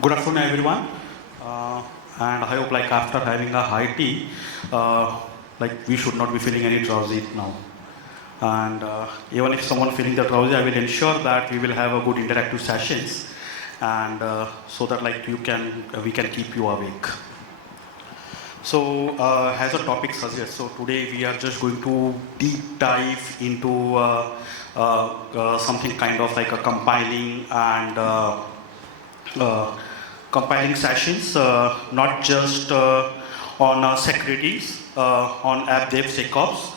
Good afternoon, everyone. And I hope, like after having a high tea, like we should not be feeling any drowsy now. And even if someone feeling the drowsy, I will ensure that we will have a good interactive sessions, and so that like we can keep you awake. So, as a topic suggests, so today we are just going to deep dive into something kind of like a compiling and compiling sessions, not just on securities, on app DevSecOps,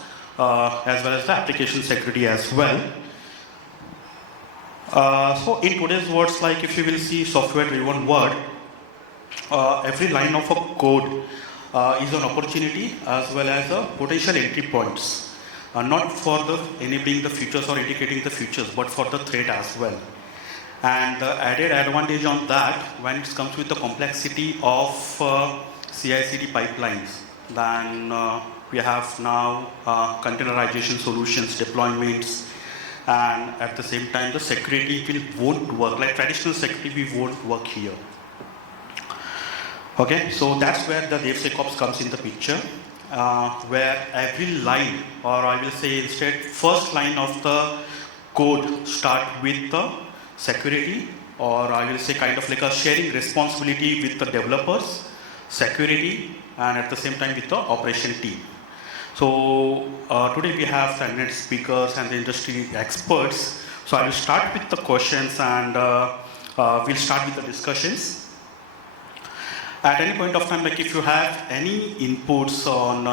as well as the application security as well. So in today's words, like if you will see software-driven world, every line of a code is an opportunity as well as a potential entry points, not for the enabling the futures or indicating the futures, but for the threat as well. And the added advantage on that, when it comes with the complexity of CI/CD pipelines, then we have now containerization solutions, deployments, and at the same time, the security won't work. Like traditional security, we won't work here. Okay, so that's where the DevSecOps comes in the picture, where every line, or I will say instead, first line of the code start with the security, or I will say kind of like a sharing responsibility with the developers, security, and at the same time with the operation team. So today we have the eminent speakers and the industry experts. So I will start with the questions and we'll start with the discussions. At any point of time, like if you have any inputs on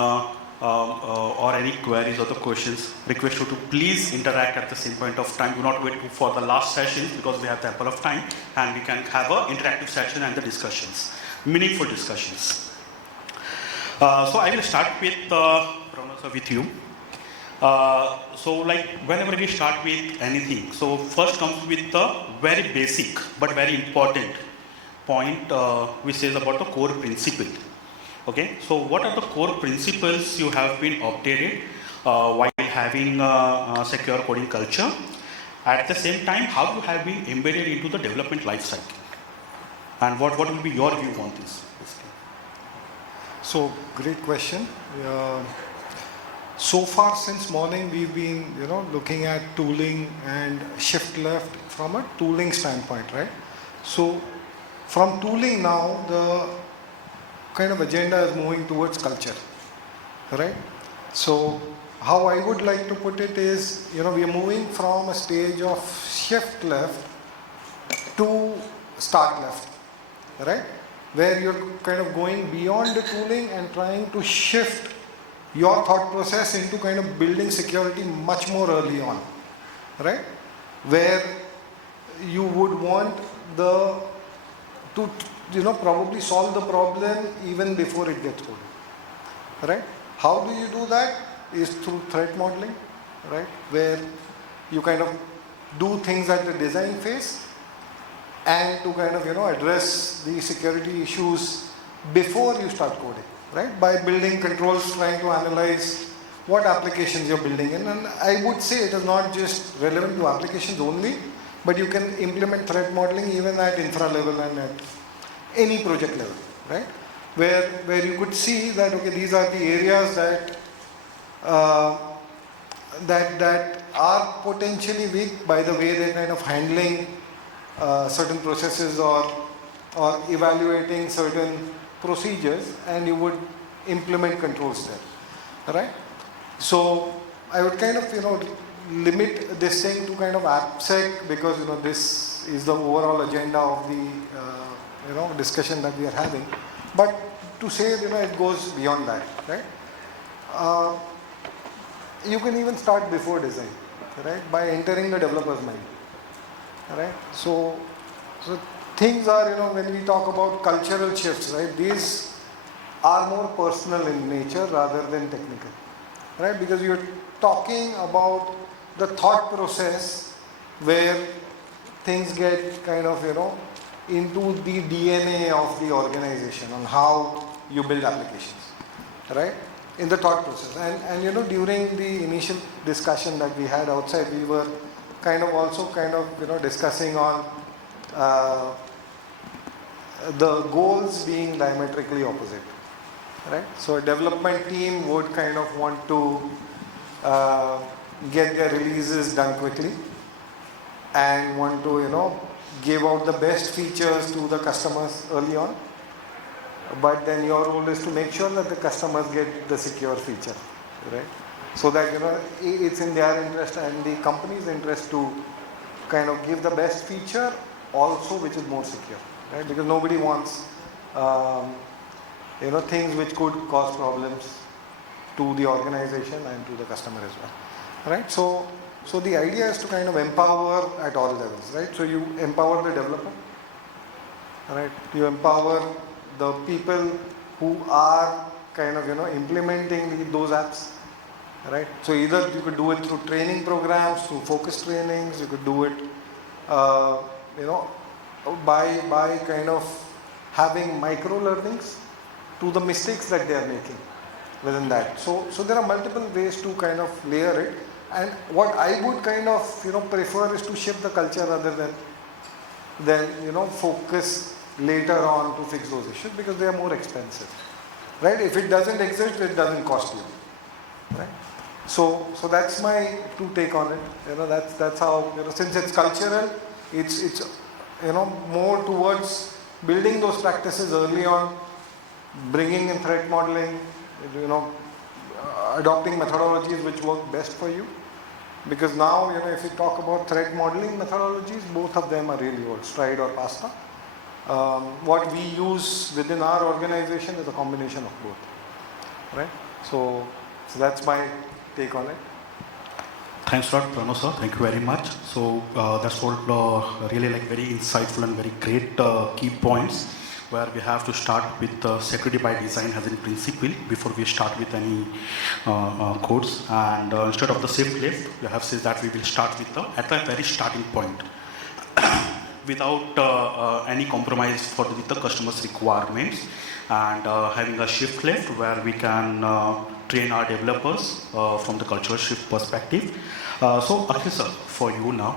or any queries or the questions, request you to please interact at the same point of time. Do not wait for the last sessions because we have the ample of time and we can have an interactive session and the discussions, meaningful discussions. So I will start with Pranav, with you. So like whenever we start with anything, so first comes with the very basic but very important point which says about the core principle. Okay, so what are the core principles you have been updated while having a secure coding culture? At the same time, how you have been embedded into the development life cycle? And what will be your view on this? So, great question. So far since morning, we've been looking at tooling and shift left from a tooling standpoint, right? So, from tooling now, the kind of agenda is moving towards culture, right? So how I would like to put it is, we are moving from a stage of shift left to start left, right? Where you're kind of going beyond the tooling and trying to shift your thought process into kind of building security much more early on, right? Where you would want to probably solve the problem even before it gets coded, right? How do you do that? Is through threat modeling, right? Where you kind of do things at the design phase and to kind of, address the security issues before you start coding, right? By building controls, trying to analyze what applications you're building in. And I would say it is not just relevant to applications only, but you can implement threat modeling even at infra level and at any project level, right? Where you could see that, okay, these are the areas that that are potentially weak by the way they're kind of handling certain processes or evaluating certain procedures, and you would implement controls there, right? So I would kind of, limit this thing to kind of AppSec because, this is the overall agenda of the, discussion that we are having. But to say, it goes beyond that, right? You can even start before design, right? By entering the developer's mind, right? So things are, when we talk about cultural shifts, right? These are more personal in nature rather than technical, right? Because you're talking about the thought process where things get kind of, into the DNA of the organization on how you build applications, right? In the thought process. And during the initial discussion that we had outside, we were kind of also discussing on the goals being diametrically opposite, right? So a development team would kind of want to get their releases done quickly and want to, give out the best features to the customers early on. But then your role is to make sure that the customers get the secure feature, right? So that, it's in their interest and the company's interest to kind of give the best feature also which is more secure, right? Because nobody wants, things which could cause problems to the organization and to the customer as well, right? So the idea is to kind of empower at all levels, right? So you empower the developer, right? You empower the people who are kind of, implementing those apps, right? So either you could do it through training programs, through focus trainings, you could do it, by kind of having micro learnings to the mistakes that they are making within that. So there are multiple ways to kind of layer it. And what I would kind of, prefer is to shift the culture rather than focus later on to fix those issues because they are more expensive, right? If it doesn't exist, it doesn't cost you, right? So that's my take on it. That's how, since it's cultural, it's more towards building those practices early on, bringing in threat modeling, adopting methodologies which work best for you. Because now, if you talk about threat modeling methodologies, both of them are really old, Stride or Pasta. What we use within our organization is a combination of both, right? So that's my take on it. Thanks a lot, Pranav sir. Thank you very much. So that's all really very insightful and very great key points where we have to start with security by design as in principle before we start with any codes. And instead of the shift left, we have said that we will start with at the very starting point without any compromise with the customer's requirements, and having a shift left where we can train our developers from the cultural shift perspective. So Akhil sir, for you now,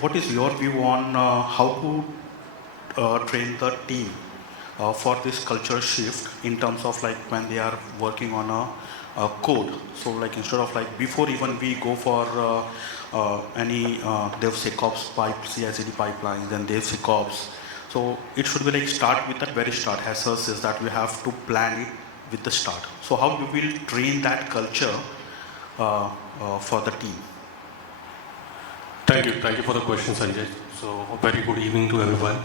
what is your view on how to train the team for this culture shift in terms of when they are working on a code? So instead of before even we go for any DevSecOps CI/CD pipelines and DevSecOps, so it should be start with that very start. As sir says that we have to plan it with the start. So how you will train that culture for the team? Thank you for the question, Sanjay. So a very good evening to everyone.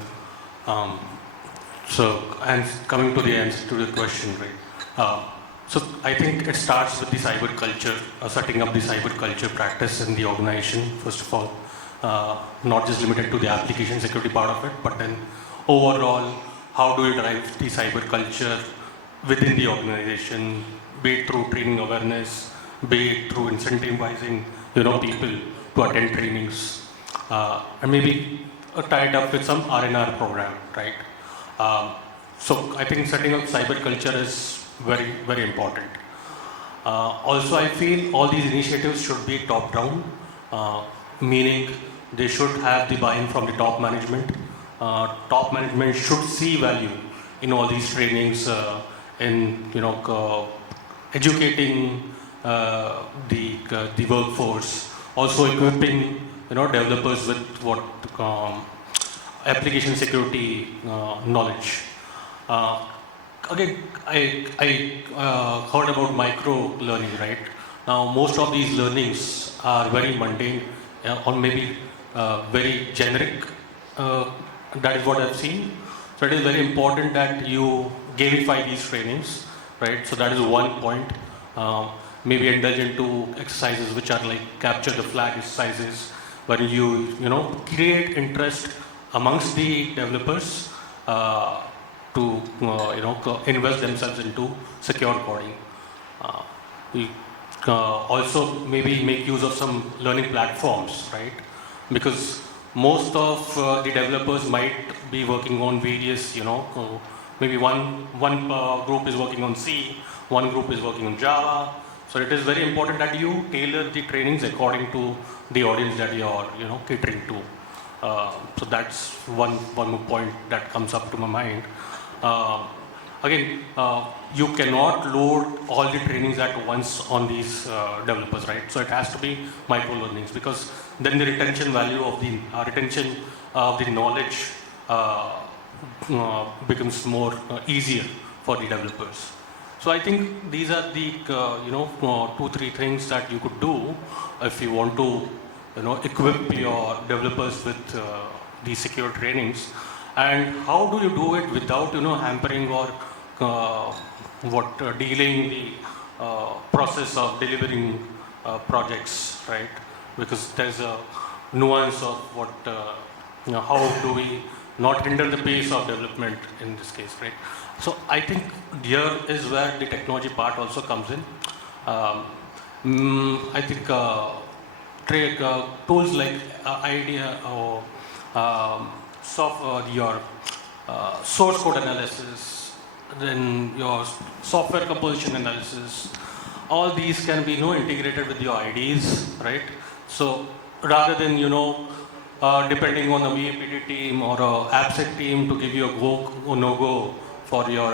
And coming to the answer to the question, right? So I think it starts with the cyber culture, setting up the cyber culture practice in the organization, first of all, not just limited to the application security part of it, but then overall, how do we drive the cyber culture within the organization, be it through training awareness, be it through incentivizing, people to attend trainings, and maybe tied up with some R&R program, right? So I think setting up cyber culture is very, very important. Also, I feel all these initiatives should be top-down, meaning they should have the buy-in from the top management. Top management should see value in all these trainings, in educating the workforce, also equipping developers with what application security knowledge. Again, I heard about micro learning, right? Now, most of these learnings are very mundane or maybe very generic. That is what I've seen. So it is very important that you gamify these trainings, right? So that is one point. Maybe indulge into exercises which are capture the flag exercises, where you create interest amongst the developers to invest themselves into secure coding. Also maybe make use of some learning platforms, right? Because most of the developers might be working on various, maybe one group is working on C, one group is working on Java. So it is very important that you tailor the trainings according to the audience that you are catering to. So that's one more point that comes up to my mind. Again, you cannot load all the trainings at once on these developers, right? So it has to be micro learnings, because then the retention value of the retention of the knowledge becomes more easier for the developers. So I think these are the 2-3 things that you could do if you want to equip your developers with these secure trainings. And how do you do it without hampering or delaying the process of delivering projects, right? Because there's a nuance of how do we not hinder the pace of development in this case, right? So I think here is where the technology part also comes in. I think tools like IDEA or your source code analysis, then your software composition analysis, all these can be integrated with your IDs, right? So rather than depending on a VAPT team or a AppSec team to give you a go or no go for your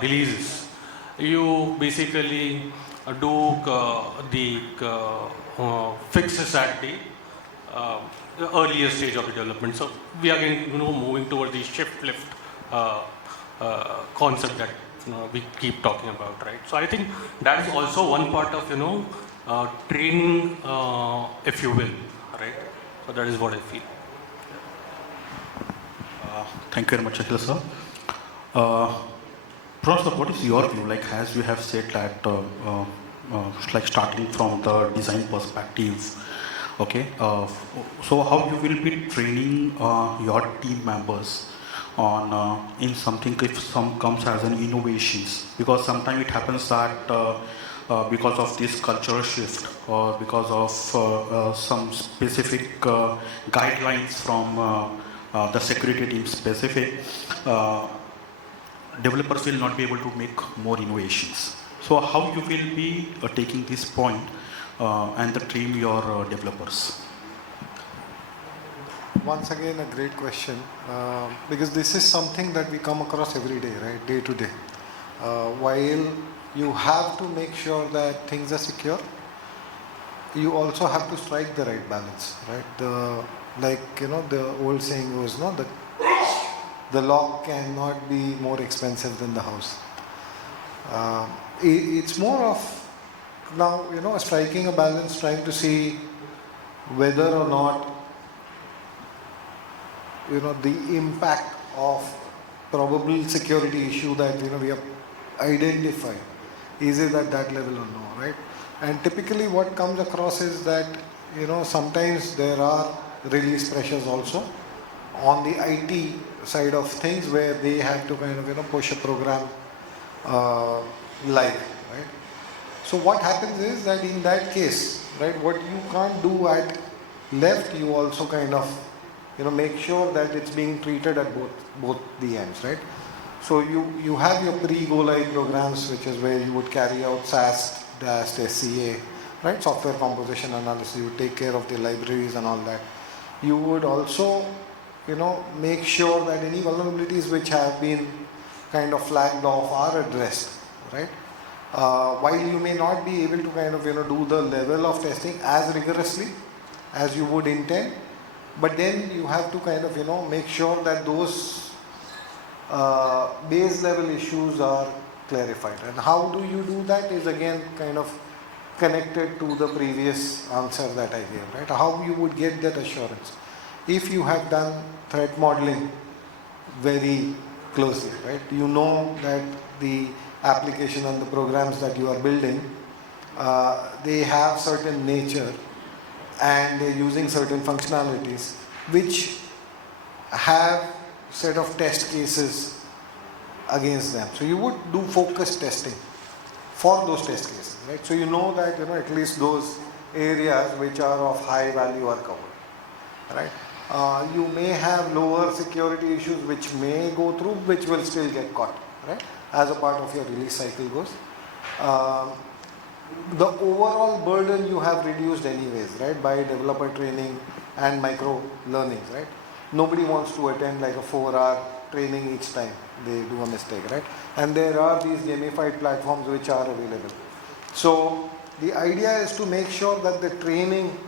releases, you basically do the fixes at the earlier stage of the development. So we are again moving towards the shift left concept that we keep talking about, right? So I think that is also one part of training, if you will, right? So that is what I feel. Thank you very much, Akhil sir. Pranav, what is your view? Like, as you have said that, like starting from the design perspective, okay. So how you will be training your team members on in something if some comes as an innovations? Because sometimes it happens that because of this cultural shift or because of some specific guidelines from the security team specific, developers will not be able to make more innovations. So how you will be taking this point and the train your developers? Once again, a great question, because this is something that we come across every day, right, day to day. While you have to make sure that things are secure, you also have to strike the right balance, right? The old saying goes, no, the lock cannot be more expensive than the house. It's more of now, striking a balance, trying to see whether or not, the impact of probable security issue that, we have identified, is it at that level or no, right? And typically what comes across is that, sometimes there are release pressures also on the IT side of things where they have to kind of, push a program live, right? So what happens is that in that case, right, what you can't do at left, you also kind of, make sure that it's being treated at both the ends, right? So you have your pre-go live programs, which is where you would carry out SAS, DAST, SCA, right? Software composition analysis, you would take care of the libraries and all that. You would also, make sure that any vulnerabilities which have been kind of flagged off are addressed, right? While you may not be able to kind of, do the level of testing as rigorously as you would intend, but then you have to kind of, make sure that those base level issues are clarified. And how do you do that is again kind of connected to the previous answer that I gave, right? How you would get that assurance. If you have done threat modeling very closely, right? You know that the application and the programs that you are building, they have certain nature and they're using certain functionalities which have set of test cases against them. So you would do focused testing for those test cases, right? So you know that at least those areas which are of high value are covered, right? You may have lower security issues which may go through, which will still get caught, right? As a part of your release cycle goes. The overall burden you have reduced anyways, right? By developer training, and micro learnings, right? Nobody wants to attend like a 4-hour training each time they do a mistake, right? And there are these gamified platforms which are available. So the idea is to make sure that the training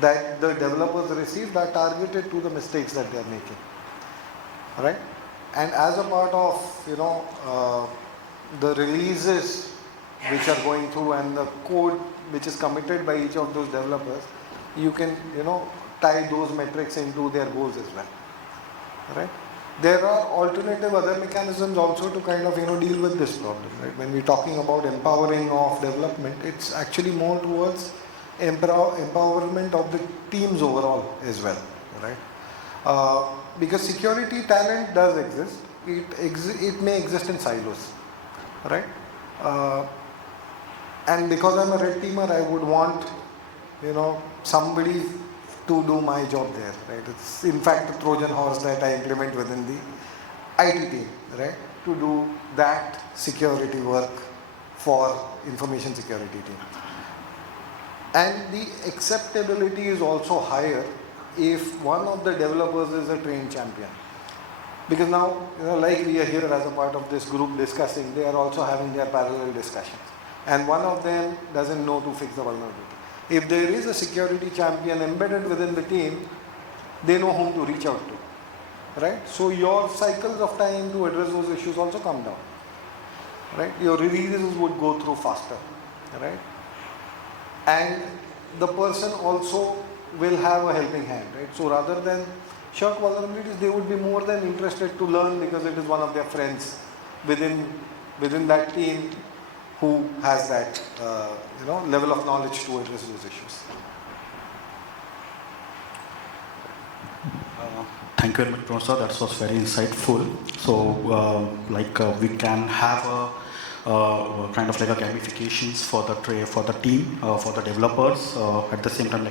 that the developers receive are targeted to the mistakes that they are making, right? And as a part of, the releases which are going through and the code which is committed by each of those developers, you can, tie those metrics into their goals as well, right? There are alternative other mechanisms also to kind of, deal with this problem, right? When we're talking about empowering of development, it's actually more towards empowerment of the teams overall as well, right? Because security talent does exist. It may exist in silos, right? And because I'm a red teamer, I would want, somebody to do my job there, right? It's in fact a Trojan horse that I implement within the IT team, right? To do that security work for information security team. And the acceptability is also higher if one of the developers is a trained champion. Because now, like we are here as a part of this group discussing, they are also having their parallel discussions. And one of them doesn't know to fix the vulnerability. If there is a security champion embedded within the team, they know whom to reach out to, right? So your cycles of time to address those issues also come down, right? Your releases would go through faster, right? And the person also will have a helping hand, right? So rather than shirk vulnerabilities, they would be more than interested to learn because it is one of their friends within that team who has that level of knowledge to address those issues. Thank you very much, Professor. That was very insightful. So, we can have a kind of like a gamifications for the team, for the developers. At the same time,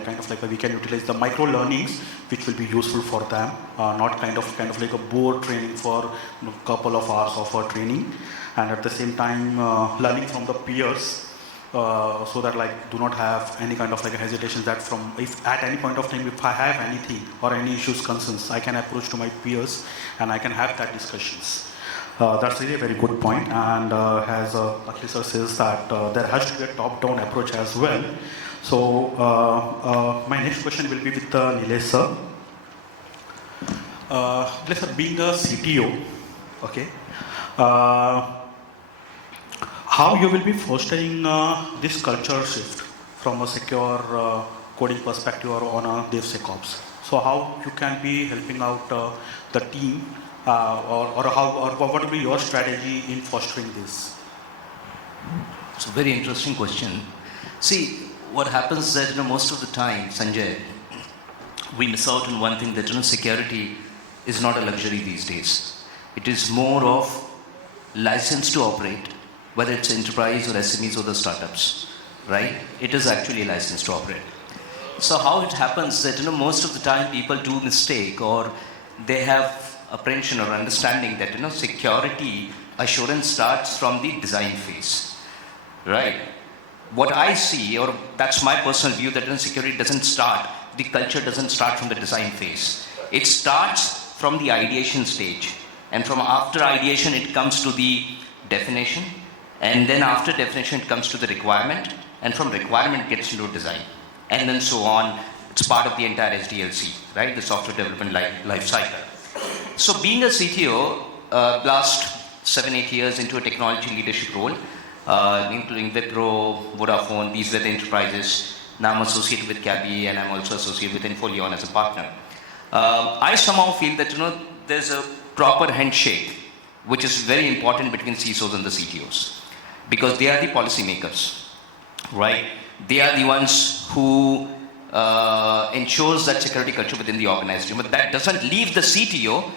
we can utilize the micro learnings, which will be useful for them. Not kind of like a board training for a couple of hours of training, and at the same time learning from the peers. So that do not have any kind of hesitation that if at any point of time if I have anything or any issues concerns, I can approach to my peers and I can have that discussions. That's really a very good point, and as Akhil sir says that there has to be a top-down approach as well. So my next question will be with Nilesh sir. Nilesh sir, being a CTO, okay, how you will be fostering this culture shift from a secure coding perspective or on a DevSecOps? So how you can be helping out the team, or what will be your strategy in fostering this? It's a very interesting question. See, what happens is that most of the time, Sanjay, we miss out on one thing, that security is not a luxury these days. It is more of license to operate, whether it's enterprise or SMEs or the startups, right? It is actually a license to operate. So how it happens that most of the time people do mistake, or they have apprehension or understanding that security assurance starts from the design phase, right? What I see, or that's my personal view, that security doesn't start, the culture doesn't start from the design phase. It starts from the ideation stage, and from after ideation it comes to the definition, and then after definition it comes to the requirement, and from requirement gets into design, and then so on. It's part of the entire SDLC, right? The software development life cycle. So being a CTO, last 7-8 years into a technology leadership role, including Wipro, Vodafone, these were the enterprises. Now I'm associated with Cab-EEZ, and I'm also associated with Infolion as a partner. I somehow feel that there's a proper handshake, which is very important between CISOs and the CTOs, because they are the policy makers, right? They are the ones who ensures that security culture within the organization. But that doesn't leave the CTO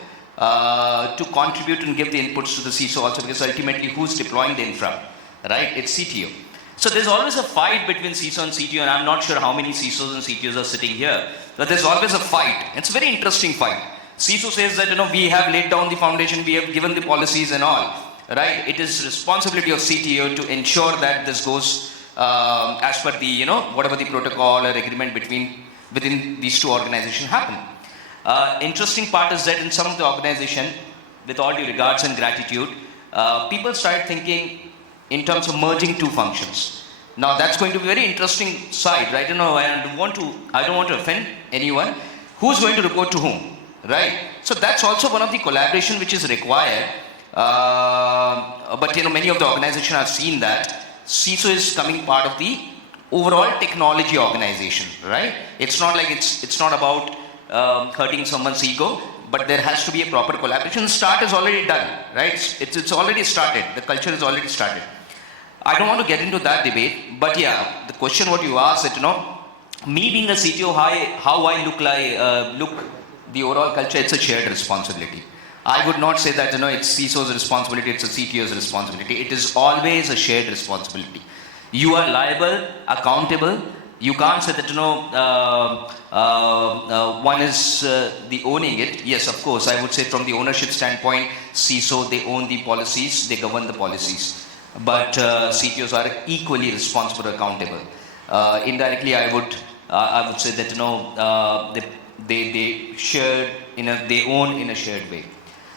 to contribute and give the inputs to the CISO also, because ultimately who's deploying the infra, right? It's CTO. So there's always a fight between CISO and CTO, and I'm not sure how many CISOs and CTOs are sitting here, but there's always a fight. It's a very interesting fight. CISO says that, we have laid down the foundation, we have given the policies and all, right? It is responsibility of CTO to ensure that this goes as per the, whatever the protocol or agreement between within these two organizations happen. Interesting part is that in some of the organization, with all due regards and gratitude, people start thinking in terms of merging two functions. Now that's going to be very interesting side, right? I don't want to offend anyone. Who's going to report to whom, right? So that's also one of the collaboration which is required. But many of the organizations have seen that CISO is coming part of the overall technology organization, right? It's not like it's not about hurting someone's ego, but there has to be a proper collaboration. Start is already done, right? It's already started. The culture is already started. I don't want to get into that debate, but yeah, the question what you asked, that me being a CTO, how I look the overall culture, it's a shared responsibility. I would not say that it's CISO's responsibility, it's a CTO's responsibility. It is always a shared responsibility. You are liable, accountable. You can't say that one is the owning it. Yes, of course, I would say from the ownership standpoint, CISO, they own the policies, they govern the policies. But CTOs are equally responsible, accountable. Indirectly, I would say that they own in a shared way.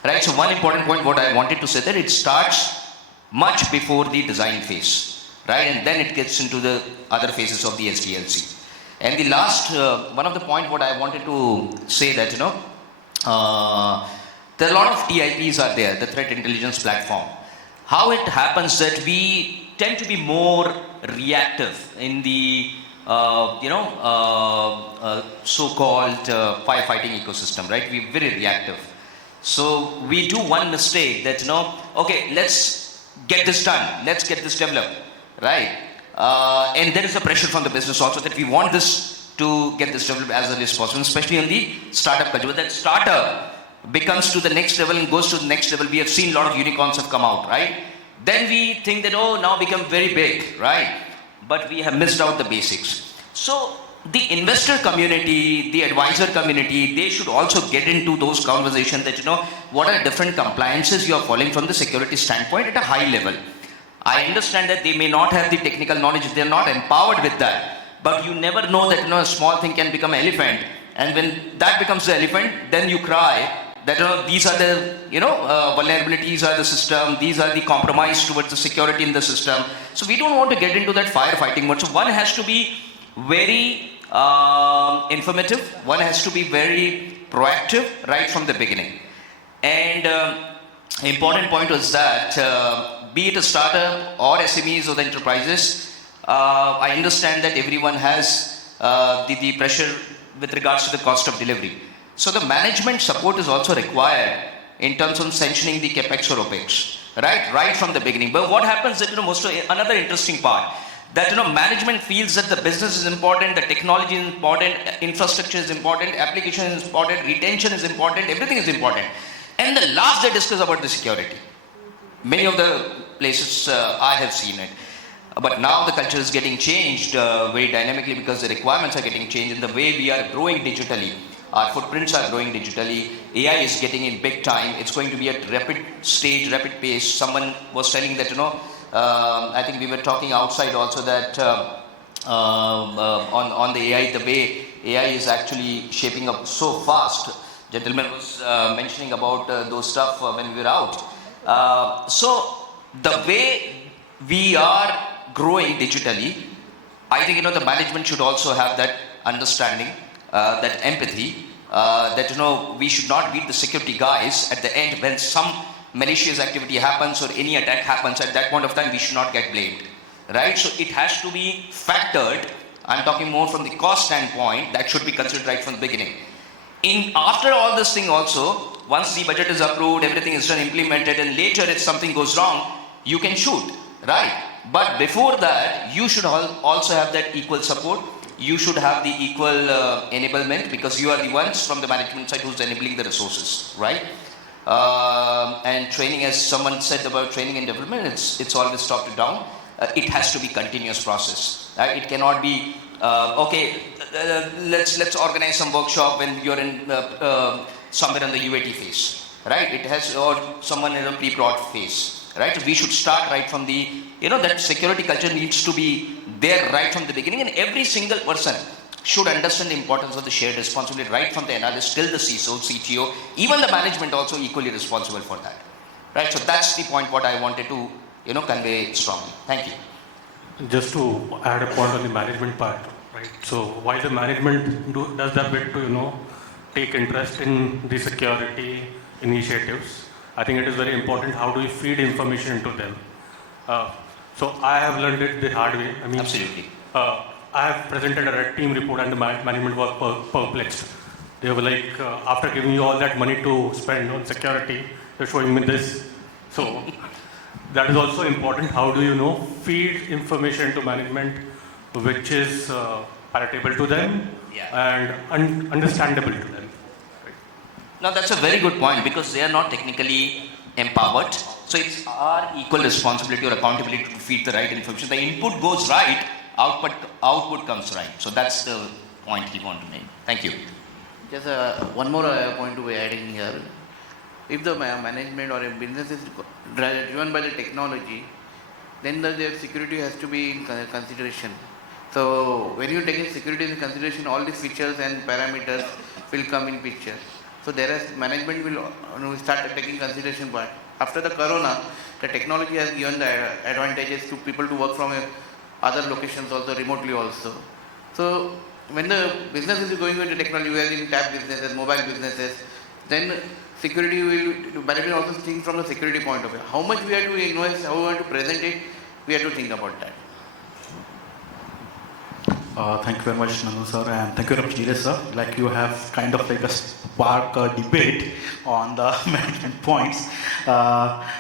Right. So one important point, what I wanted to say, that it starts much before the design phase, right, and then it gets into the other phases of the SDLC. And the last one of the point, what I wanted to say that there are a lot of TIPs are there, the threat intelligence platform. How it happens that we tend to be more reactive in the so-called firefighting ecosystem, right? We're very reactive. So we do one mistake that, okay, let's get this done, let's get this developed, right? And there is a pressure from the business also that we want this to get this developed as early as possible, especially in the startup culture. But that startup becomes to the next level and goes to the next level. We have seen a lot of unicorns have come out, right? Then we think that, now become very big, right? But we have missed out the basics. So the investor community, the advisor community, they should also get into those conversations that, what are different compliances you are following from the security standpoint at a high level. I understand that they may not have the technical knowledge, they're not empowered with that. But you never know that, a small thing can become an elephant. And when that becomes the elephant, then you cry that, these are the, vulnerabilities are the system, these are the compromise towards the security in the system. So we don't want to get into that firefighting mode. So one has to be very informative, one has to be very proactive right from the beginning. And important point was that be it a startup or SMEs or the enterprises, I understand that everyone has the pressure with regards to the cost of delivery. So the management support is also required in terms of sanctioning the capex or opex, right from the beginning. But what happens is another interesting part, that management feels that the business is important, the technology is important, infrastructure is important, application is important, retention is important, everything is important. And the last they discuss about the security. Many of the places I have seen it. But now the culture is getting changed very dynamically because the requirements are getting changed, and the way we are growing digitally, our footprints are growing digitally, AI is getting in big time, it's going to be at rapid stage, rapid pace. Someone was telling that, I think we were talking outside also that on the AI, the way AI is actually shaping up so fast. Gentleman was mentioning about those stuff when we were out. So the way we are growing digitally, I think the management should also have that understanding, that empathy, that we should not beat the security guys at the end when some malicious activity happens or any attack happens. At that point of time, we should not get blamed, right? So it has to be factored. I'm talking more from the cost standpoint. That should be considered right from the beginning. After all this thing also, once the budget is approved, everything is done, implemented, and later if something goes wrong, you can shoot, right? But before that, you should also have that equal support. You should have the equal enablement, because you are the ones from the management side who's enabling the resources, right? And training, as someone said about training and development, it's always top down. It has to be continuous process. It cannot be let's organize some workshop when you're in somewhere in the UAT phase, right? It has, or someone in a pre-prod phase, right? We should start right from the that security culture needs to be there right from the beginning, and every single person should understand the importance of the shared responsibility right from the analyst till the CISO, CTO, even the management also equally responsible for that. Right, so that's the point what I wanted to convey strongly. Thank you. Just to add a point on the management part, right? So while the management does their bit to take interest in the security initiatives, I think it is very important how do we feed information into them. So I have learned it the hard way. I mean, Absolutely. I have presented a red team report and the management was perplexed. They were like, after giving you all that money to spend on security, you're showing me this. So that is also important. How do you feed information to management which is palatable to them and understandable to them. Right? Now that's a very good point because they are not technically empowered. So it's our equal responsibility or accountability to feed the right information. The input goes right, output comes right. So that's the point we want to make. Thank you. Just one more point to be adding here. If the management or a business is driven by the technology, then their security has to be in consideration. So when you take security in consideration, all these features and parameters will come in picture. So management will start taking consideration part. After the corona, the technology has given the advantages to people to work from other locations also, remotely also. So when the business is going into technology, we are in tab businesses, mobile businesses, then security management also think from the security point of view. How much we have to invest, how we want to present it, we have to think about that. Thank you very much, Nandan sir, and thank you very much, Nilesh sir. Like you have kind of like a spark debate on the management points.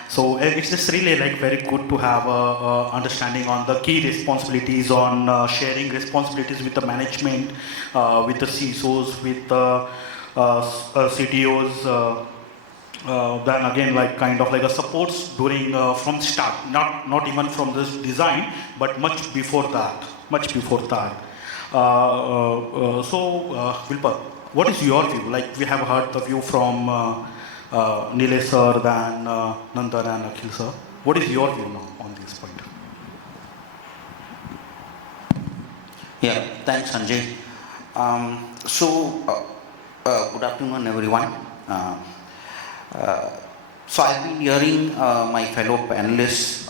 So it's just really like very good to have a understanding on the key responsibilities, on sharing responsibilities with the management, with the CISOs, with the CTOs. Then again, like kind of like a supports during from start, not even from this design, but much before that. So, Wilbur, what is your view? Like we have heard the view from Nilesh sir, then Nandan and Akhil sir. What is your view now on this point? Yeah, thanks, Sanjay. Good afternoon, everyone. So I've been hearing my fellow panelists,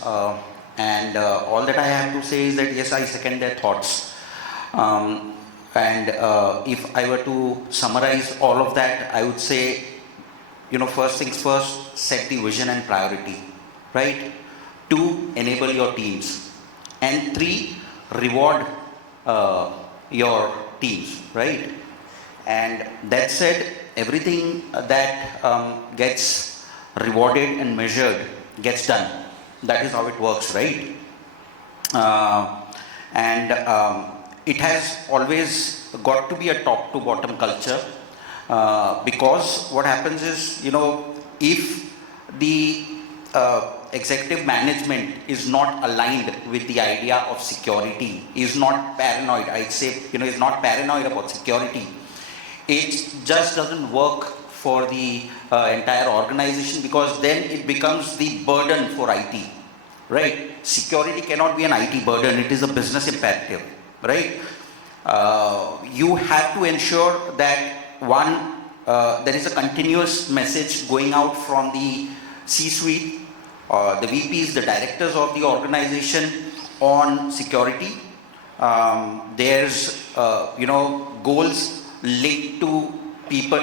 and all that I have to say is that yes, I second their thoughts. If I were to summarize all of that, I would say, first things first, set the vision and priority, right? 2, enable your teams. And 3, reward your teams, right? And that said, everything that gets rewarded and measured gets done. That is how it works, right? It has always got to be a top to bottom culture, because what happens is, if the executive management is not aligned with the idea of security, is not paranoid, I'd say, is not paranoid about security, it just doesn't work for the entire organization, because then it becomes the burden for IT, right? Security cannot be an IT burden, it is a business imperative, right? You have to ensure that there is a continuous message going out from the C-suite, the VPs, the directors of the organization on security. There's, goals linked to people,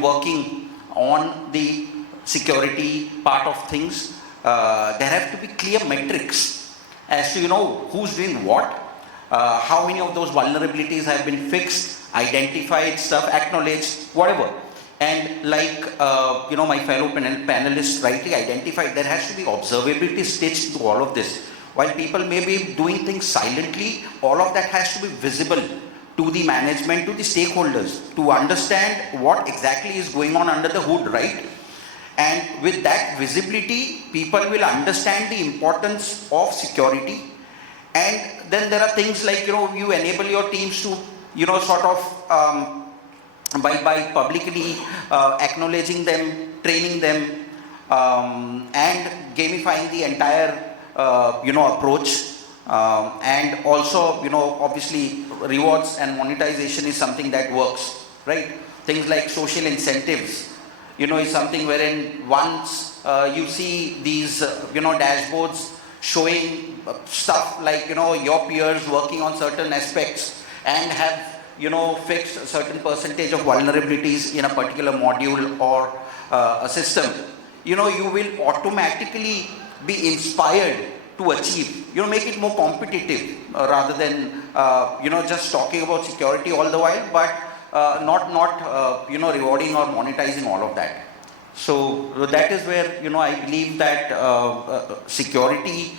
working on the security part of things. There have to be clear metrics as to, who's doing what, how many of those vulnerabilities have been fixed, identified, stuff, acknowledged, whatever. And like, my fellow panelists rightly identified, there has to be observability stitched to all of this. While people may be doing things silently, all of that has to be visible to the management, to the stakeholders, to understand what exactly is going on under the hood, right? And with that visibility, people will understand the importance of security. And then there are things like, you enable your teams to, sort of, by publicly acknowledging them, training them, and gamifying the entire, approach. And also, obviously rewards and monetization is something that works, right? Things like social incentives, is something wherein once you see these, dashboards showing stuff like, your peers working on certain aspects and have, fixed a certain percentage of vulnerabilities in a particular module or a system, you will automatically be inspired to achieve, make it more competitive rather than, just talking about security all the while, but not rewarding or monetizing all of that. So that is where, I believe that security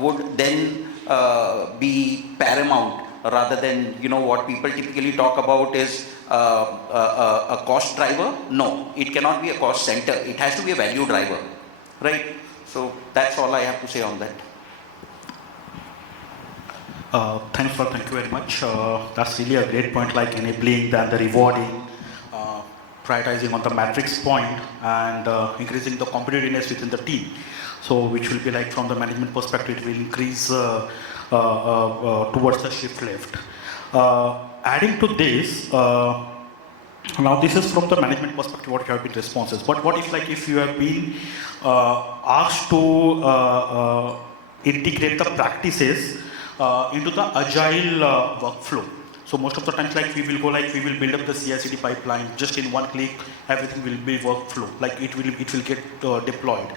would then be paramount rather than, what people typically talk about is a cost driver. No, it cannot be a cost center. It has to be a value driver, right? So that's all I have to say on that. Thank you very much. That's really a great point, like enabling and the rewarding, prioritizing on the matrix point, and increasing the competitiveness within the team. So which will be like from the management perspective, it will increase towards the shift left. Adding to this, now this is from the management perspective what you have been responses. But what if like if you have been asked to integrate the practices into the agile workflow? So most of the times, like we will go like we will build up the CI/CD pipeline just in one click. Everything will be workflow. Like it will get deployed.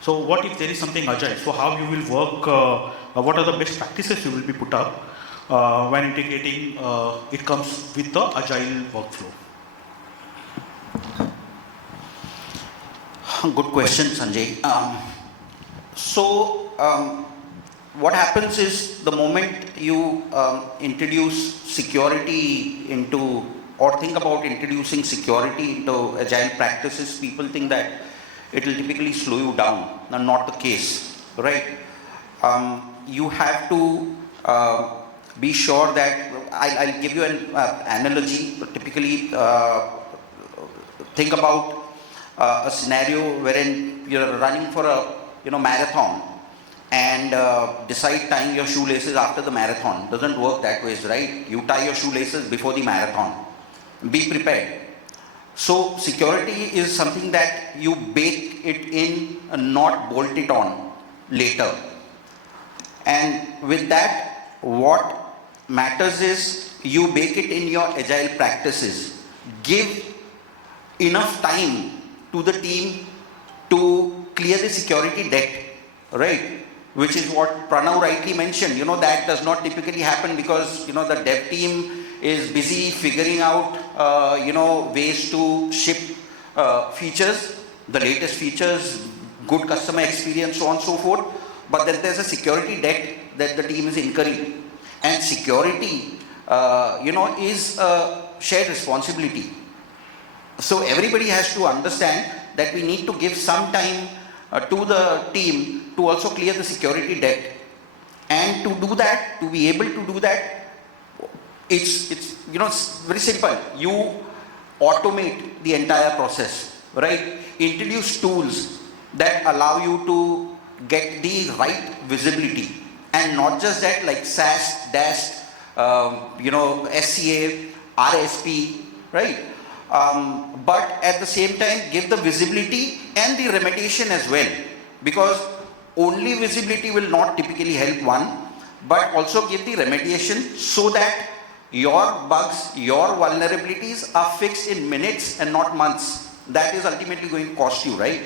So what if there is something agile? So how you will work? What are the best practices you will be put up when integrating? It comes with the agile workflow. Good question, Sanjay. What happens is the moment you introduce security into, or think about introducing security into agile practices, people think that it will typically slow you down. Now, not the case, right? You have to be sure that, I'll give you an analogy. Typically, think about a scenario wherein you're running for a marathon and decide tying your shoelaces after the marathon. Doesn't work that way, right? You tie your shoelaces before the marathon. Be prepared. So security is something that you bake it in and not bolt it on later. And with that, what matters is you bake it in your agile practices. Give enough time to the team to clear the security debt, right? Which is what Pranav rightly mentioned. That does not typically happen because, the dev team is busy figuring out, ways to ship features, the latest features, good customer experience, so on and so forth. But then there's a security debt that the team is incurring. And security, is a shared responsibility. So everybody has to understand that we need to give some time to the team to also clear the security debt. And to do that, to be able to do that, it's very simple. You automate the entire process, right? Introduce tools that allow you to get the right visibility. And not just that, like SAS, DAST, SCA, RSP, right? But at the same time, give the visibility and the remediation as well. Because only visibility will not typically help one, but also give the remediation so that your bugs, your vulnerabilities are fixed in minutes and not months. That is ultimately going to cost you, right?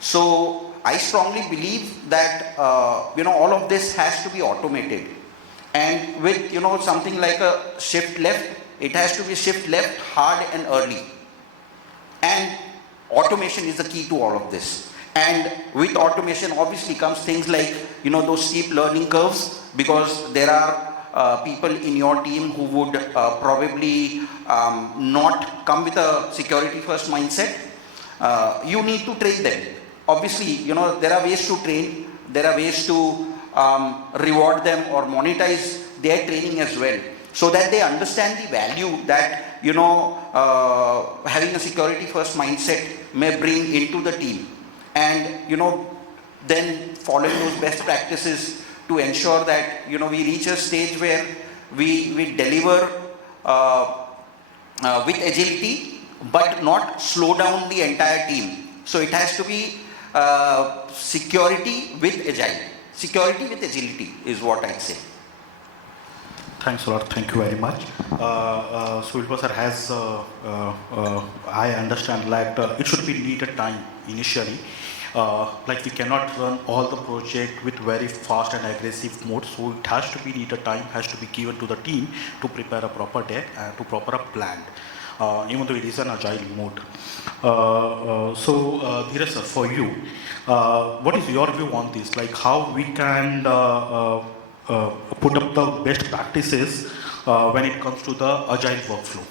So I strongly believe that, all of this has to be automated. And with, something like a shift left, it has to be shift left hard and early. And automation is the key to all of this. And with automation obviously comes things like, those steep learning curves, because there are people in your team who would probably not come with a security first mindset. You need to train them. Obviously, there are ways to train, there are ways to reward them or monetize their training as well, so that they understand the value that, having a security first mindset may bring into the team. And, then following those best practices to ensure that we reach a stage where we deliver with agility, but not slow down the entire team. So it has to be security with agile. Security with agility is what I'd say. Thanks a lot. Thank you very much. So Wilbur sir has, I understand that it should be needed time initially. Like we cannot run all the project with very fast and aggressive mode. So it has to be needed time, has to be given to the team to prepare a proper deck and to prepare a plan. Even though it is an agile mode. So Dhiraj sir, for you, what is your view on this? Like how we can put up the best practices when it comes to the agile workflow?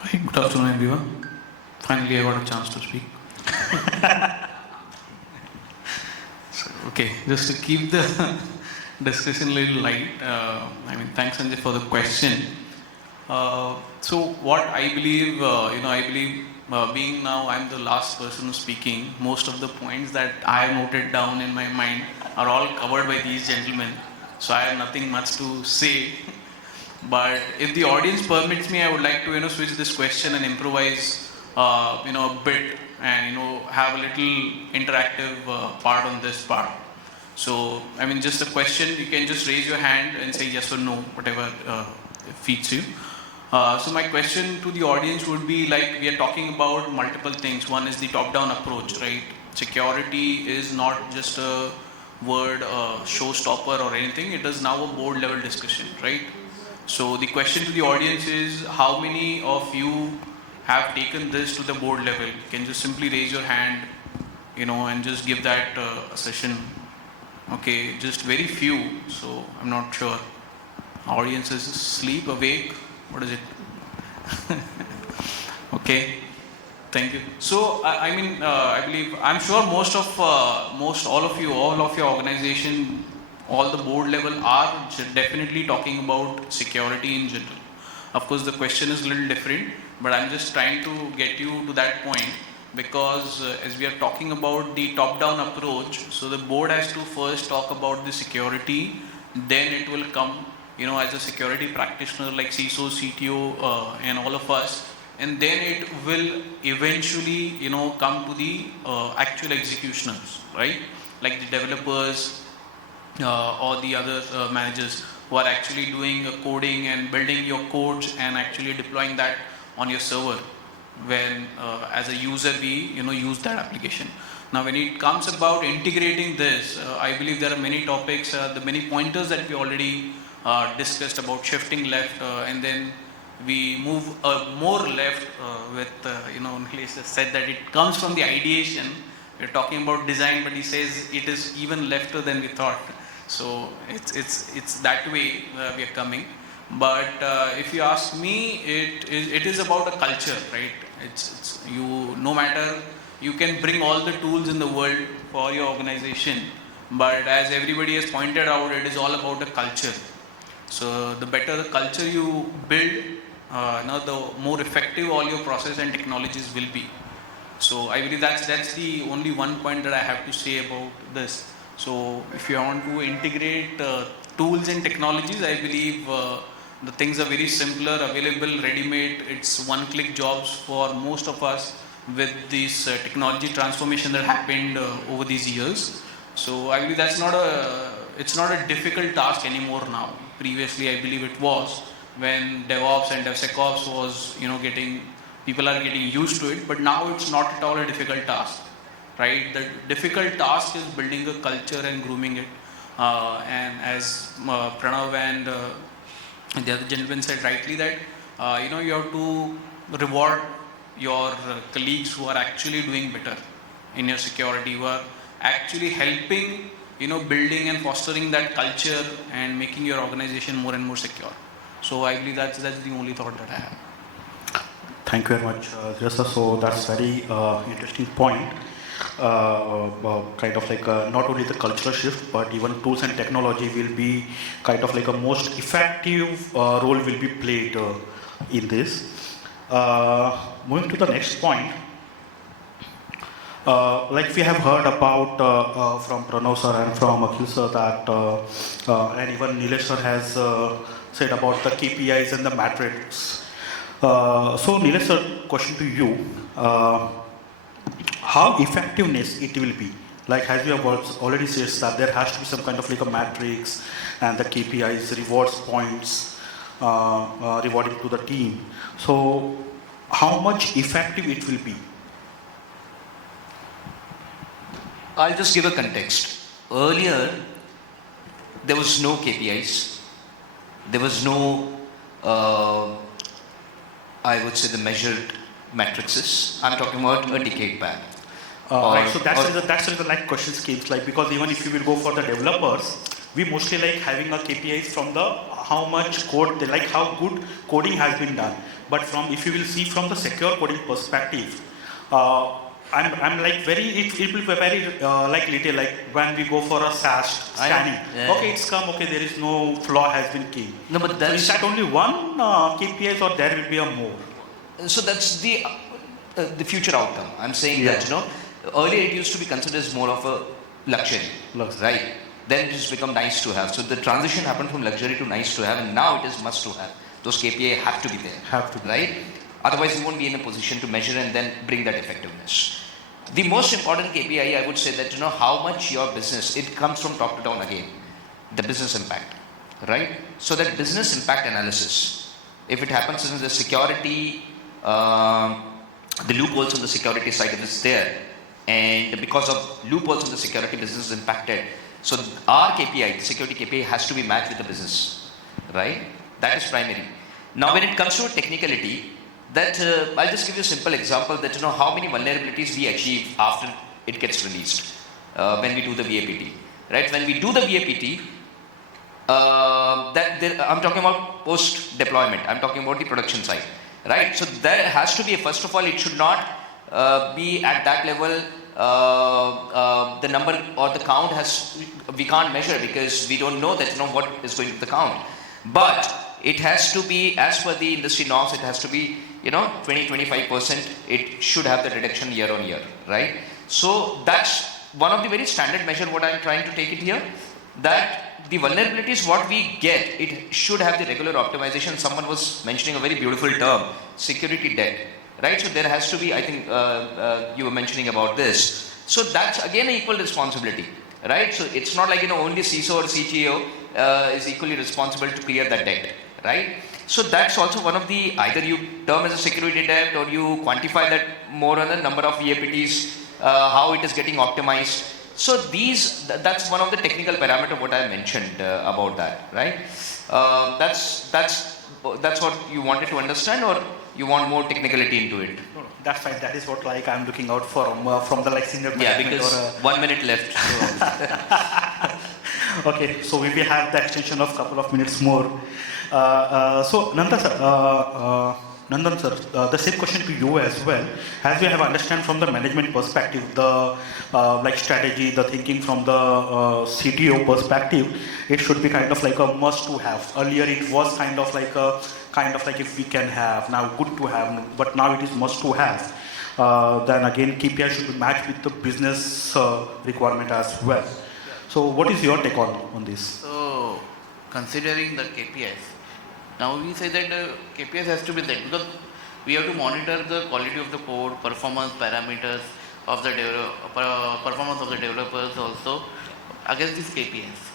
Hi, good afternoon everyone. Finally I got a chance to speak. So, okay, just to keep the discussion a little light, thanks Sanjay for the question. So what I believe, being now I'm the last person speaking, most of the points that I have noted down in my mind are all covered by these gentlemen. So I have nothing much to say. But if the audience permits me, I would like to switch this question and improvise a bit and have a little interactive part on this part. So just a question, you can just raise your hand and say yes or no, whatever fits you. So my question to the audience would be, like, we are talking about multiple things. One is the top-down approach, right? Security is not just a word, showstopper or anything. It is now a board-level discussion, right? So the question to the audience is, how many of you have taken this to the board level? You can just simply raise your hand, and just give that a session. Okay, just very few, so I'm not sure. Audience is asleep, awake, what is it? Okay, thank you. So I believe, I'm sure all of your organization, all the board level are definitely talking about security in general. Of course, the question is a little different, but I'm just trying to get you to that point, because as we are talking about the top-down approach, so the board has to first talk about the security, then it will come, as a security practitioner like CISO, CTO, and all of us, and then it will eventually, come to the actual executioners, right? Like the developers or the other managers who are actually doing coding and building your codes and actually deploying that on your server when as a user we use that application. Now when it comes about integrating this, I believe there are many topics, the many pointers that we already discussed about shifting left, and then we move more left with Nilesh said that it comes from the ideation. We're talking about design, but he says it is even lefter than we thought. So it's that way we are coming. But if you ask me, it is about a culture, right? It's you, no matter, you can bring all the tools in the world for your organization, but as everybody has pointed out, it is all about a culture. So the better the culture you build, the more effective all your process and technologies will be. So I believe that's the only one point that I have to say about this. So if you want to integrate tools and technologies, I believe the things are very simpler, available, ready-made. It's one-click jobs for most of us with this technology transformation that happened over these years. So I believe it's not a difficult task anymore now. Previously, I believe it was, when DevOps and DevSecOps was, people are getting used to it, but now it's not at all a difficult task, right? The difficult task is building a culture and grooming it. And as Pranav and the other gentleman said rightly that, you have to reward your colleagues who are actually doing better in your security, who are actually helping, building and fostering that culture and making your organization more and more secure. So I believe that's the only thought that I have. Thank you very much, Jaiswal. So that's very interesting point. Kind of like not only the cultural shift, but even tools and technology will be kind of like a most effective role will be played in this. Moving to the next point. like we have heard about from Pranav sir and from Akhil sir that, and even Nilesh sir has said about the KPIs and the metrics. So Nilesh sir, question to you. How effectiveness it will be? Like as you have already said that there has to be some kind of like a matrix and the KPIs, rewards points, rewarding to the team. So how much effective it will be? I'll just give a context. Earlier, there was no KPIs. There was no, I would say, the measured matrices. I'm talking about a decade back. Right, so that's the like questions came like, because even if you will go for the developers, we mostly like having a KPIs from the how much code they like, how good coding has been done. But from if you will see from the secure coding perspective, I'm like it will be very like little like when we go for a SAST scanning. Yeah. Okay, it's come. Okay, there is no flaw has been key. No, but So that's is that only one KPIs or there will be a more? so that's the future outcome. I'm saying that earlier it used to be considered as more of a luxury, right? Then it has become nice to have. So the transition happened from luxury to nice to have, and now it is must to have. Those KPI have to be there, Have to be. right? Otherwise, you won't be in a position to measure and then bring that effectiveness. The most important KPI, I would say that how much your business, it comes from top to down again, the business impact, right? So that business impact analysis, if it happens in the security, the loopholes on the security side, if it's there, and because of loopholes on the security, business is impacted. So our KPI, the security KPI, has to be matched with the business, right? That is primary. Now, when it comes to technicality, that I'll just give you a simple example that how many vulnerabilities we achieve after it gets released when we do the VAPT, right? When we do the VAPT, I'm talking about post deployment. I'm talking about the production side, right? So there has to be first of all, it should not be at that level. The number or the count we can't measure because we don't know that what is going to the count, but it has to be as per the industry norms. It has to be 20-25%. It should have the reduction year on year, right? So that's one of the very standard measure what I'm trying to take it here, that the vulnerabilities what we get, it should have the regular optimization. Someone was mentioning a very beautiful term, security debt, right? So there has to be, I think you were mentioning about this. So that's again an equal responsibility, right? So it's not like only CISO or CTO is equally responsible to clear that debt, right? So that's also one of the, either you term as a security debt or you quantify that more on the number of VAPTs, how it is getting optimized. So that's one of the technical parameter what I mentioned about that, right? That's what you wanted to understand, or you want more technicality into it? No, that's fine. That is what like I'm looking out for from the like senior management. Yeah, because 1 minute left. So. Okay, so we will have the extension of couple of minutes more. So Nandan sir, the same question to you as well. As we have understand from the management perspective, the like strategy, the thinking from the CTO perspective, it should be kind of like a must to have. Earlier it was kind of like if we can have, now good to have, but now it is must to have. Then again KPI should be matched with the business requirement as well. So what is your take on this? So considering the KPIs, now we say that KPIs has to be there because we have to monitor the quality of the code, performance parameters of the performance of the developers also against these KPIs.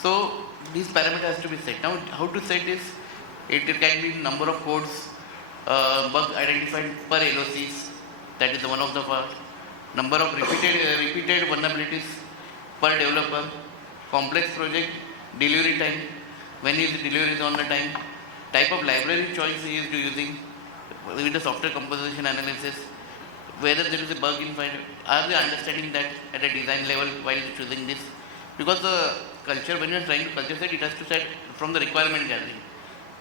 So these parameters has to be set. Now how to set this? It can be number of codes, bugs identified per LOCs. That is one of the part. Number of repeated vulnerabilities per developer, complex project, delivery time, when is the delivery is on the time, type of library choice he is using, with the software composition analysis, whether there is a bug inside, are they understanding that at a design level while choosing this? Because the culture, when you are trying to culture set, it has to set from the requirement gathering.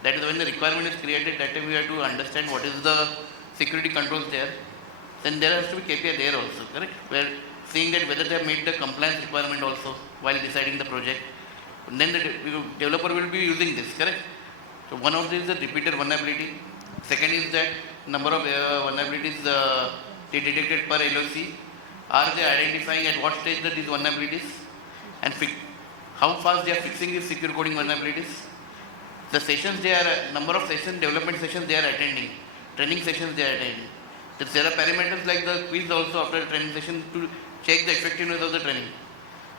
That is when the requirement is created, that time we have to understand what is the security controls there. Then there has to be KPI there also, correct? Where seeing that whether they have made the compliance requirement also while deciding the project. And then the developer will be using this, correct? So one of these is the repeated vulnerability. Second is that number of vulnerabilities they detected per LOC. Are they identifying at what stage that these vulnerabilities and how fast they are fixing these secure coding vulnerabilities? The sessions they are, number of sessions, development sessions they are attending, training sessions they are attending. There are parameters like the quiz also after the training session to check the effectiveness of the training.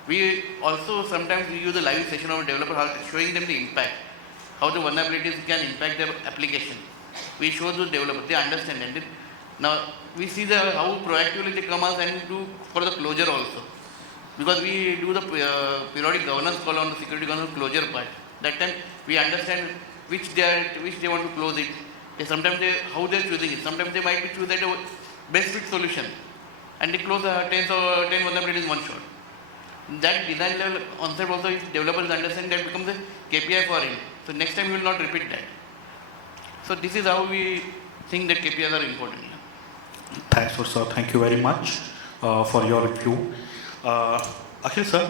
We also sometimes use a live session of a developer showing them the impact, how the vulnerabilities can impact their application. We show the developers, they understand it. Now we see how proactively they come out and do for the closure also. Because we do the periodic governance call on the security governance closure part. That time we understand which they want to close it. Sometimes how they are choosing it. Sometimes they might be choosing a best fit solution and they close 10 vulnerabilities in one shot. That design level concept also, if developers understand, that becomes a KPI for him. So next time we will not repeat that. So this is how we think that KPIs are important. Thanks, sir. Thank you very much for your review. Akhil, sir,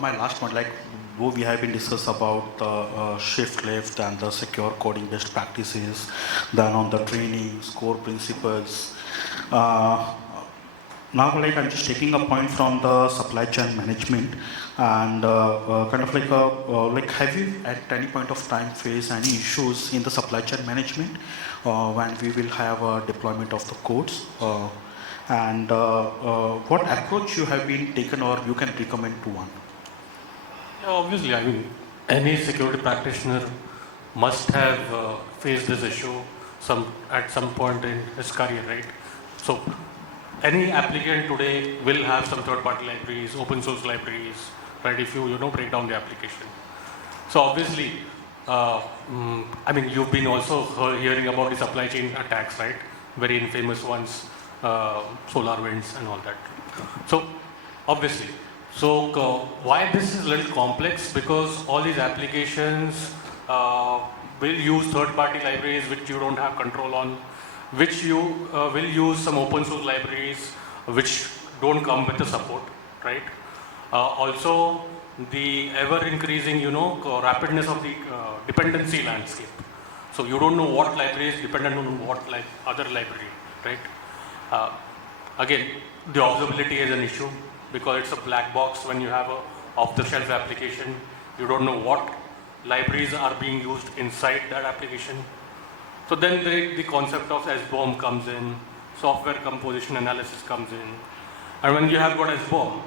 my last point, like we have been discussed about the shift left and the secure coding best practices, then on the trainings, core principles. Now, like I'm just taking a point from the supply chain management, and kind of like have you at any point of time faced any issues in the supply chain management when we will have a deployment of the codes? And what approach you have been taken or you can recommend to one? Yeah, obviously, I mean, any security practitioner must have faced this issue at some point in his career, right? So any applicant today will have some third-party libraries, open source libraries, right? If you break down the application. So obviously, I mean, you've been also hearing about the supply chain attacks, right? Very infamous ones, SolarWinds and all that. So obviously, why this is a little complex? Because all these applications will use third-party libraries which you don't have control on, which you will use some open source libraries which don't come with the support, right? Also, the ever-increasing, rapidness of the dependency landscape. So you don't know what library is dependent on what other library, right? Again, the observability is an issue because it's a black box when you have a off-the-shelf application. You don't know what libraries are being used inside that application. So then the concept of SBOM comes in, software composition analysis comes in. And when you have got SBOM,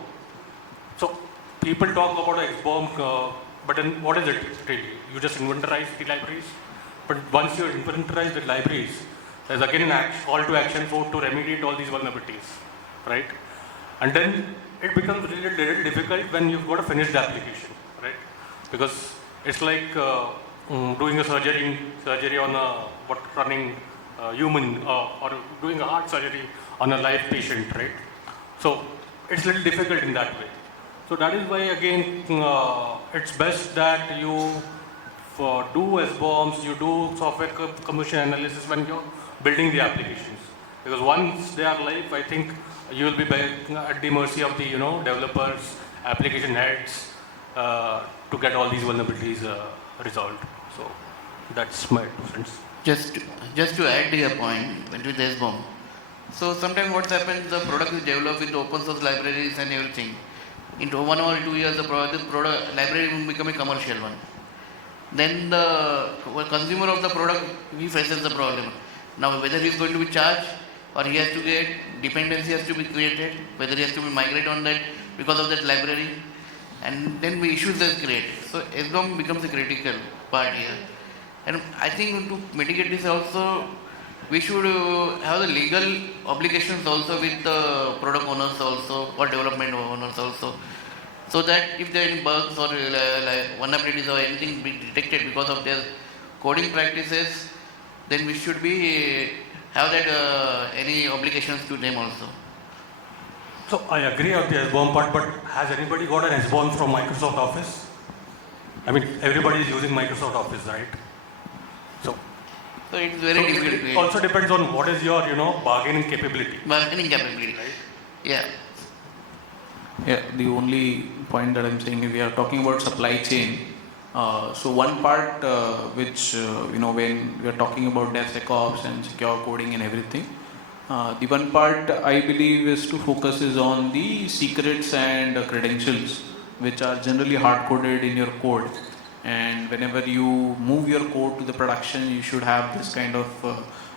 so people talk about SBOM, but then what is it really? You just inventorize the libraries. But once you inventorize the libraries, there's again an call to action to remediate all these vulnerabilities, right? And then it becomes really little difficult when you've got a finished application, right? Because it's like doing a surgery on a running human or doing a heart surgery on a live patient, right? So it's a little difficult in that way. So that is why again it's best that you do SBOMs, you do software composition analysis when you're building the applications. Because once they are live, I think you will be at the mercy of the developers, application heads to get all these vulnerabilities resolved. So that's my 2 cents. Just to add to your point with the SBOM. So sometimes what happens, the product is developed with open source libraries and everything. Into 1 or 2 years, the product library will become a commercial one. Then the consumer of the product, he faces the problem. Now whether he is going to be charged or he has to get dependency has to be created, whether he has to be migrate on that because of that library, and then the issues are created. So SBOM becomes a critical part here. And I think to mitigate this also, we should have the legal obligations also with the product owners also or development owners also. So that if there are any bugs or vulnerabilities or anything be detected because of their coding practices, then we should be have that any obligations to them also. So I agree on the SBOM part, but has anybody got an SBOM from Microsoft Office? I mean, everybody is using Microsoft Office, right? So it's very difficult. It also depends on what is your, bargaining capability. Bargaining capability, right? Yeah. Yeah, the only point that I'm saying is we are talking about supply chain. So one part which, when we are talking about DevSecOps and secure coding and everything, The one part I believe is to focus is on the secrets and credentials, which are generally hard-coded in your code. And whenever you move your code to the production, you should have this kind of,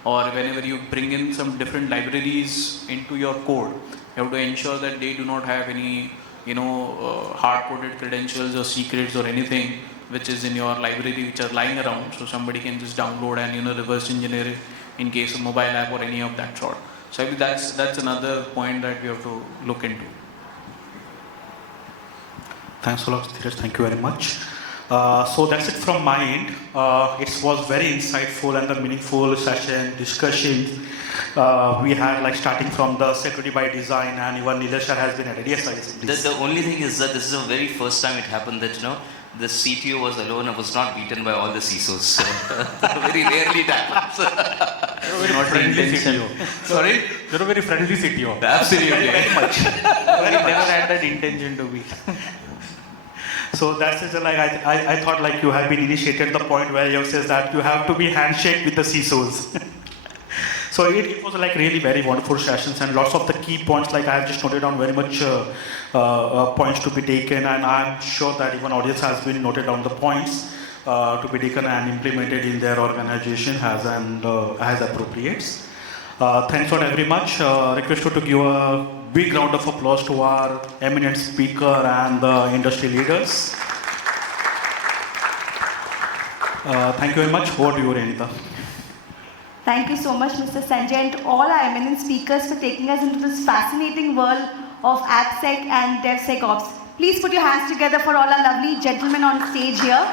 or whenever you bring in some different libraries into your code, you have to ensure that they do not have any, hard-coded credentials or secrets or anything which is in your library which are lying around, so somebody can just download and reverse engineer it in case of mobile app or any of that sort. So I think that's another point that we have to look into. Thanks a lot, Dhiraj. Thank you very much. So that's it from my end. It was very insightful and a meaningful session, discussion. We had like starting from the security by design, and even Nilesh has been at ADS. The only thing is that this is the very first time it happened that the CTO was alone and was not beaten by all the CISOs. So very rarely it happens. You're a very friendly CTO. Sorry? You're a very friendly CTO. Absolutely. Very much. We never had that intention to be. So that's it. Like I thought like you have been initiated the point where you says that you have to be handshake with the CISOs. So it was like really very wonderful sessions, and lots of the key points, like I have just noted down very much points to be taken, and I'm sure that even audience has been noted down the points to be taken and implemented in their organization as appropriate. Thanks a lot very much. Request you to give a big round of applause to our eminent speaker and the industry leaders. Thank you very much. Over to you, Renita. Thank you so much, Mr. Sanjay, and to all our eminent speakers for taking us into this fascinating world of AppSec and DevSecOps. Please put your hands together for all our lovely gentlemen on stage here.